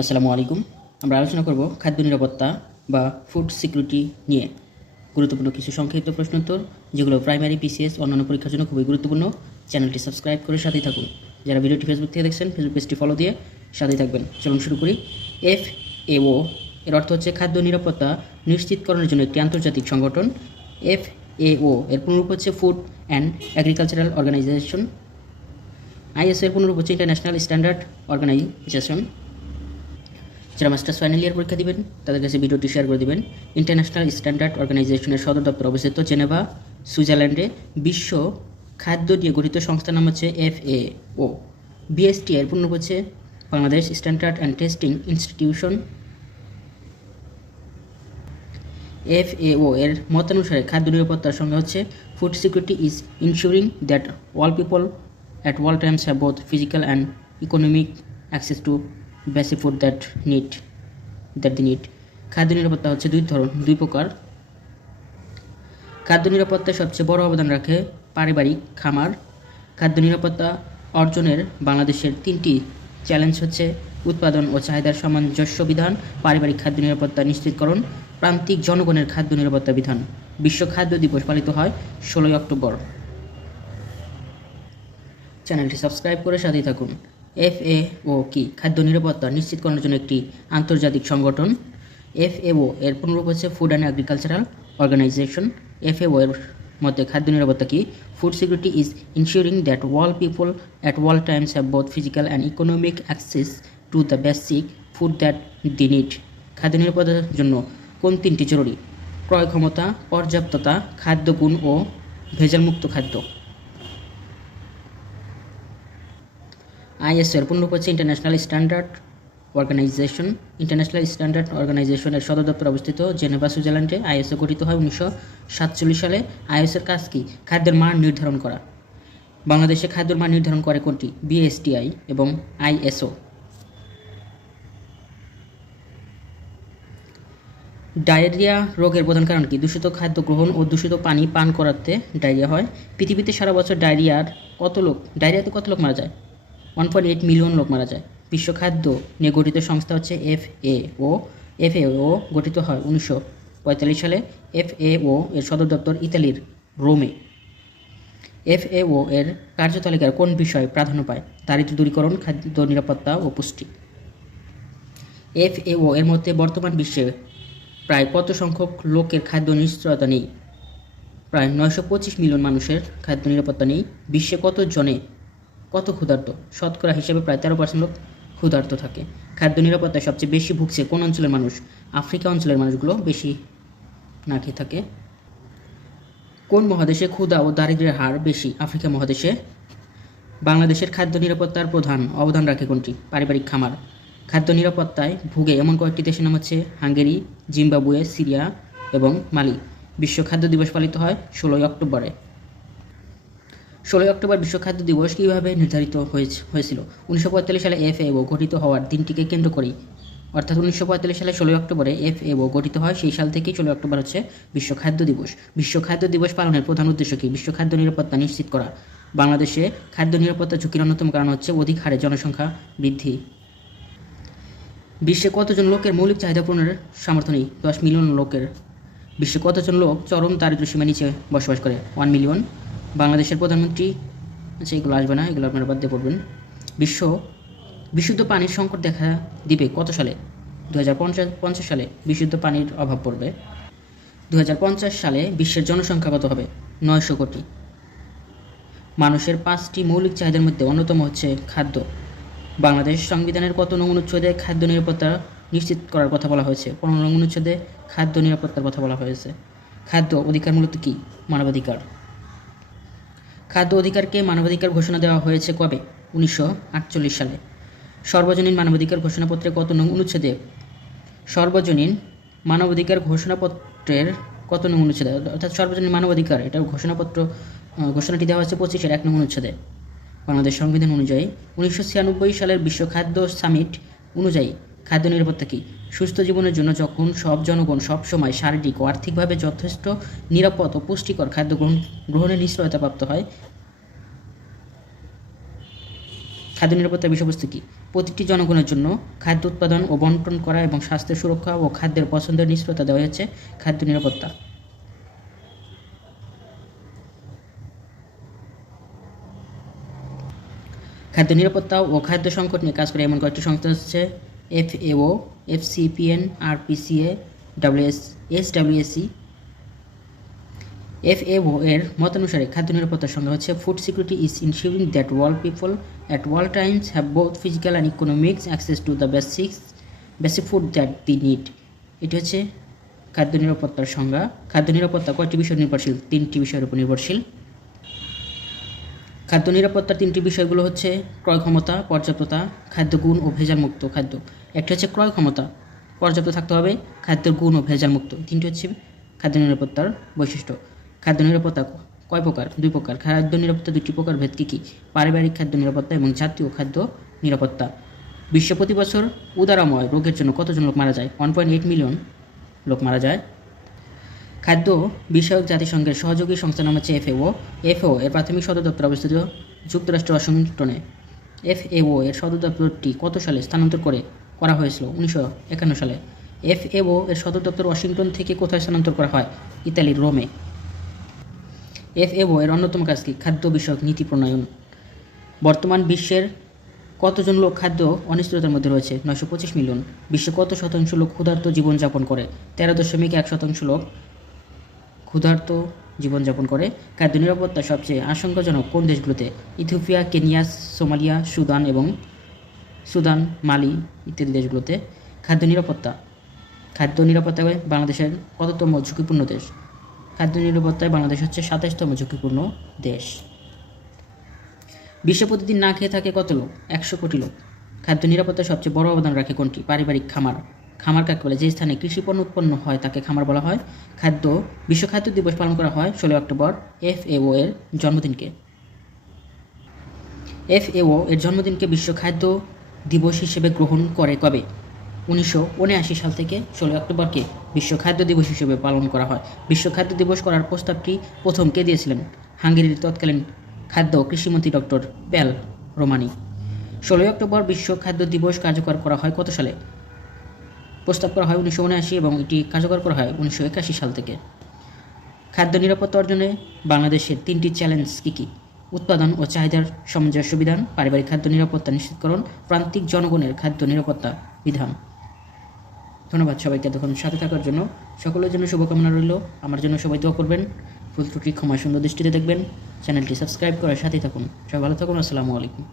আসসালামু আলাইকুম। আমরা আলোচনা করব খাদ্য নিরাপত্তা বা ফুড সিকিউরিটি নিয়ে গুরুত্বপূর্ণ কিছু সংক্ষিপ্ত প্রশ্নোত্তর, যেগুলো প্রাইমারি, পিসিএস অন্যান্য পরীক্ষার জন্য খুবই গুরুত্বপূর্ণ। চ্যানেলটি সাবস্ক্রাইব করে সাথেই থাকুন। যারা ভিডিওটি ফেসবুক থেকে দেখছেন, ফেসবুক পেজটি ফলো দিয়ে সাথেই থাকবেন। চলুন শুরু করি। FAO এর অর্থ হচ্ছে খাদ্য নিরাপত্তা নিশ্চিতকরণের জন্য একটি আন্তর্জাতিক সংগঠন। FAO এর পুনরূপ হচ্ছে food and agricultural organization. ISO এর পুনরূপ হচ্ছে ইন্টারন্যাশনাল স্ট্যান্ডার্ড অর্গানাইজেশন। যারা মাস্টার্স ফাইনাল ইয়ার পরীক্ষা দিবেন তাদের কাছে ভিডিওটি শেয়ার করে দিবেন। ইন্টারন্যাশনাল স্ট্যান্ডার্ড অর্গানাইজেশনের সদর দপ্তর অবস্থিত জেনেভা, সুইজারল্যান্ডে। বিশ্ব খাদ্য নিয়ে গঠিত সংস্থার নাম হচ্ছে FAO। BST এর পূর্ণ হচ্ছে Bangladesh standard and testing institution. FAO এর মতানুসারে খাদ্য নিরাপত্তার সঙ্গে হচ্ছে food security is ensuring that all people at all times have both physical and economic access two basic food that they need. খাদ্য নিরাপত্তা হচ্ছে দুই প্রকার। খাদ্য নিরাপত্তায় সবচেয়ে বড় অবদান রাখে পারিবারিক খামার। খাদ্য নিরাপত্তা অর্জনের বাংলাদেশের 3টি চ্যালেঞ্জ হচ্ছে উৎপাদন ও চাহিদার সামঞ্জস্য বিধান, পারিবারিক খাদ্য নিরাপত্তা নিশ্চিতকরণ, প্রান্তিক জনগণের খাদ্য নিরাপত্তা বিধান। বিশ্ব খাদ্য দিবস পালিত হয় 16 অক্টোবর। চ্যানেলটি সাবস্ক্রাইব করে সাথেই থাকুন। FAO কি? খাদ্য নিরাপত্তা নিশ্চিতকরণের জন্য একটি আন্তর্জাতিক সংগঠন। FAO এর পুনরূপ হচ্ছে food and agricultural organization. FAO এর মধ্যে খাদ্য নিরাপত্তা কি? Food security is ensuring that all people at all times have both physical and economic access to the basic food that they need. খাদ্য নিরাপত্তার জন্য কোন 3টি জরুরি? ক্রয় ক্ষমতা, পর্যাপ্ততা, খাদ্য গুণ ও ভেজালমুক্ত খাদ্য। ISO এর পূর্ণরূপ হচ্ছে international standard organization. International standard অর্গানাইজেশনের সদর দপ্তর অবস্থিত জেনেভা, সুইজারল্যান্ডে। ISO গঠিত হয় 1947 সালে। ISO এর কাজ কি? খাদ্যের মান নির্ধারণ করা। বাংলাদেশে খাদ্যের মান নির্ধারণ করে কোনটি? BSTI এবং ISO। ডায়রিয়া রোগের প্রধান কারণ কি? দূষিত খাদ্য গ্রহণ ও দূষিত পানি পান করাতে ডায়রিয়া হয়। পৃথিবীতে সারা বছর ডায়রিয়াতে কত লোক মারা যায়? 1.8 মিলিয়ন লোক মারা যায়। বিশ্ব খাদ্য নিয়ে গঠিত সংস্থা হচ্ছে FAO। FAO গঠিত হয় 1945 সালে। FAO এর সদর দপ্তর ইতালির রোমে। FAO এর কার্যতালিকার কোন বিষয় প্রাধান্য পায়? দারিদ্র্য দূরীকরণ, খাদ্য নিরাপত্তা ও পুষ্টি। FAO এর মধ্যে বর্তমান বিশ্বে প্রায় কত সংখ্যক লোকের খাদ্য নিশ্চয়তা নেই? প্রায় 925 মিলিয়ন মানুষের খাদ্য নিরাপত্তা নেই। বিশ্বে কত ক্ষুধার্ত? শতকরা হিসেবে প্রায় 13% লোক ক্ষুধার্ত থাকে। খাদ্য নিরাপত্তায় সবচেয়ে বেশি ভুগছে কোন অঞ্চলের মানুষ? আফ্রিকা অঞ্চলের মানুষগুলো বেশি না খেয়ে থাকে। কোন মহাদেশে ক্ষুধা ও দারিদ্র্যের হার বেশি? আফ্রিকা মহাদেশে। বাংলাদেশের খাদ্য নিরাপত্তার প্রধান অবদান রাখে কোনটি? পারিবারিক খামার। খাদ্য নিরাপত্তায় ভুগে এমন কয়েকটি দেশের নাম হচ্ছে হাঙ্গেরি, জিম্বাবুয়ে, সিরিয়া এবং মালি। বিশ্ব খাদ্য দিবস পালিত হয় 16 অক্টোবরে। 16 অক্টোবর বিশ্ব খাদ্য দিবস কীভাবে নির্ধারিত হয়েছিল? 1945 সালে FAO গঠিত হওয়ার দিনটিকে কেন্দ্র করেই, অর্থাৎ 1945 সালে 16 অক্টোবরে FAO গঠিত হয়। সেই সাল থেকেই 16 অক্টোবর হচ্ছে বিশ্ব খাদ্য দিবস। বিশ্ব খাদ্য দিবস পালনের প্রধান উদ্দেশ্য কী? বিশ্ব খাদ্য নিরাপত্তা নিশ্চিত করা। বাংলাদেশে খাদ্য নিরাপত্তা ঝুঁকির অন্যতম কারণ হচ্ছে অধিক হারে জনসংখ্যা বৃদ্ধি। বিশ্বে কতজন লোকের মৌলিক চাহিদা পূরণের সামর্থ্য নেই? 10 মিলিয়ন লোকের। বিশ্বে কতজন লোক চরম দারিদ্র্য সীমার নিচে বসবাস করে? 1 মিলিয়ন। বাংলাদেশের প্রধানমন্ত্রী, এগুলো আসবে না, এগুলো আপনারা বাদ দিয়ে পড়বেন। বিশুদ্ধ পানির সংকট দেখা দিবে কত সালে? 2050 সালে বিশুদ্ধ পানির অভাব পড়বে। 2050 সালে বিশ্বের জনসংখ্যা কত হবে? 900 কোটি। মানুষের 5টি মৌলিক চাহিদার মধ্যে অন্যতম হচ্ছে খাদ্য। বাংলাদেশ সংবিধানের কত নং অনুচ্ছেদে খাদ্য নিরাপত্তা নিশ্চিত করার কথা বলা হয়েছে? 15 নং অনুচ্ছেদে খাদ্য নিরাপত্তার কথা বলা হয়েছে। খাদ্য অধিকার মূলত কি? মানবাধিকার। খাদ্য অধিকারকে মানবাধিকার ঘোষণা দেওয়া হয়েছে কবে? 1948 সালে। সর্বজনীন মানবাধিকার ঘোষণাপত্রের কত নং অনুচ্ছেদে? সর্বজনীন মানবাধিকার ঘোষণাপত্রের কত নং অনুচ্ছেদে? অর্থাৎ সর্বজনীন মানবাধিকার এটা ঘোষণাটি দেওয়া হয়েছে 25-এর 1 নং অনুচ্ছেদে। বাংলাদেশ সংবিধান অনুযায়ী 1996 সালের বিশ্ব খাদ্য সামিট অনুযায়ী খাদ্য নিরাপত্তা কী? সুস্থ জীবনের জন্য যখন সব জনগণ সব সময় শারীরিক ও আর্থিকভাবে যথেষ্ট নিরাপদ ও পুষ্টিকর খাদ্য গ্রহণের নিশ্চয়তা প্রাপ্ত হয়। খাদ্য নিরাপত্তার বিষয়বস্তু কী? প্রতিটি জনগণের জন্য খাদ্য উৎপাদন ও বন্টন করা এবং স্বাস্থ্য সুরক্ষা ও খাদ্যের পছন্দের নিশ্চয়তা দেওয়া হচ্ছে খাদ্য নিরাপত্তা। খাদ্য নিরাপত্তা ও খাদ্য সংকট নিয়ে কাজ করে এমন কয়েকটি সংস্থা হচ্ছে FAO, FCPN, RPCA, SWSC। FAO এর মতানুসারে খাদ্য নিরাপত্তার সংজ্ঞা হচ্ছে food security is ensuring that all people at all times have both physical and economic access to the basic food that they need. এটি হচ্ছে খাদ্য নিরাপত্তার সংজ্ঞা। খাদ্য নিরাপত্তা কয়টি বিষয় নির্ভরশীল? 3টি বিষয়ের উপর নির্ভরশীল। খাদ্য নিরাপত্তার 3টি বিষয়গুলো হচ্ছে ক্রয় ক্ষমতা, পর্যাপ্ততা, খাদ্য গুণ ও ভেজালমুক্ত খাদ্য। একটি হচ্ছে ক্রয় ক্ষমতা, পর্যাপ্ত থাকতে হবে, খাদ্যের গুণ ও ভেজালমুক্ত। 3টি হচ্ছে খাদ্য নিরাপত্তার বৈশিষ্ট্য। খাদ্য নিরাপত্তা কয় প্রকার? 2 প্রকার। খাদ্য নিরাপত্তা 2টি প্রকার ভেদ কী কী? পারিবারিক খাদ্য নিরাপত্তা এবং জাতীয় খাদ্য নিরাপত্তা। বিশ্বে প্রতি বছর উদারাময় রোগের জন্য কতজন লোক মারা যায়? 1.8 মিলিয়ন লোক মারা যায়। খাদ্য বিষয়ক জাতিসংঘের সহযোগী সংস্থার নাম হচ্ছে FAO। FAO এর প্রাথমিক সদর দপ্তর অবস্থিত যুক্তরাষ্ট্র ওয়াশিংটনে। FAO এর সদর দপ্তরটি কত সালে স্থানান্তর করা হয়েছিল? 1951 সালে। FAO এর সদর দপ্তর ওয়াশিংটন থেকে কোথায় স্থানান্তর করা হয়? ইতালির রোমে। FAO এর অন্যতম কাজ কি? খাদ্য বিষয়ক নীতি প্রণয়ন। বর্তমান বিশ্বের কতজন লোক খাদ্য অনিশ্চয়তার মধ্যে রয়েছে? 925 মিলিয়ন। বিশ্বে কত শতাংশ লোক ক্ষুধার্ত জীবনযাপন করে? 13.1% লোক ক্ষুধার্ত জীবনযাপন করে। খাদ্য নিরাপত্তা সবচেয়ে আশঙ্কাজনক কোন দেশগুলোতে? ইথিওপিয়া, কেনিয়া, সোমালিয়া, সুদান, মালি ইত্যাদি দেশগুলোতে। খাদ্য নিরাপত্তায় বাংলাদেশের কততম ঝুঁকিপূর্ণ দেশ? খাদ্য নিরাপত্তায় বাংলাদেশ হচ্ছে 27তম ঝুঁকিপূর্ণ দেশ। বিশ্বে প্রতিদিন না খেয়ে থাকে কত লোক? 100 কোটি লোক। খাদ্য নিরাপত্তায় সবচেয়ে বড় অবদান রাখে কোনটি? পারিবারিক খামার। খামার কাকে বলে? যে স্থানে কৃষিপণ্য উৎপন্ন হয় তাকে খামার বলা হয়। বিশ্ব খাদ্য দিবস পালন করা হয় 16 অক্টোবর FAO এর জন্মদিনকে। FAO এর জন্মদিনকে বিশ্ব খাদ্য দিবস হিসেবে গ্রহণ করে কবে? 1979 সাল থেকে 16 অক্টোবরকে বিশ্ব খাদ্য দিবস হিসেবে পালন করা হয়। বিশ্ব খাদ্য দিবস করার প্রস্তাবটি প্রথম কে দিয়েছিলেন? হাঙ্গেরির তৎকালীন খাদ্য কৃষিমন্ত্রী ডক্টর প্যাল রোমানি। 16 অক্টোবর বিশ্ব খাদ্য দিবস কার্যকর করা হয় কত সালে? প্রস্তাব করা হয় 1979 এবং এটি কার্যকর করা হয় 1981 সাল থেকে। খাদ্য নিরাপত্তা অর্জনে বাংলাদেশের 3টি চ্যালেঞ্জ কী কী? উৎপাদন ও চাহিদার সামঞ্জস্য বিধান, পারিবারিক খাদ্য নিরাপত্তা নিশ্চিতকরণ, প্রান্তিক জনগণের খাদ্য নিরাপত্তা বিধান। ধন্যবাদ সবাইকে এতক্ষণ সাথে থাকার জন্য। সকলের জন্য শুভকামনা রইল। আমার জন্য সবাই দোয়া করবেন। ভুল ত্রুটি ক্ষমা সুন্দর দৃষ্টিতে দেখবেন। চ্যানেলটি সাবস্ক্রাইব করে সাথে থাকুন। সবাই ভালো থাকুন। আসসালামু আলাইকুম।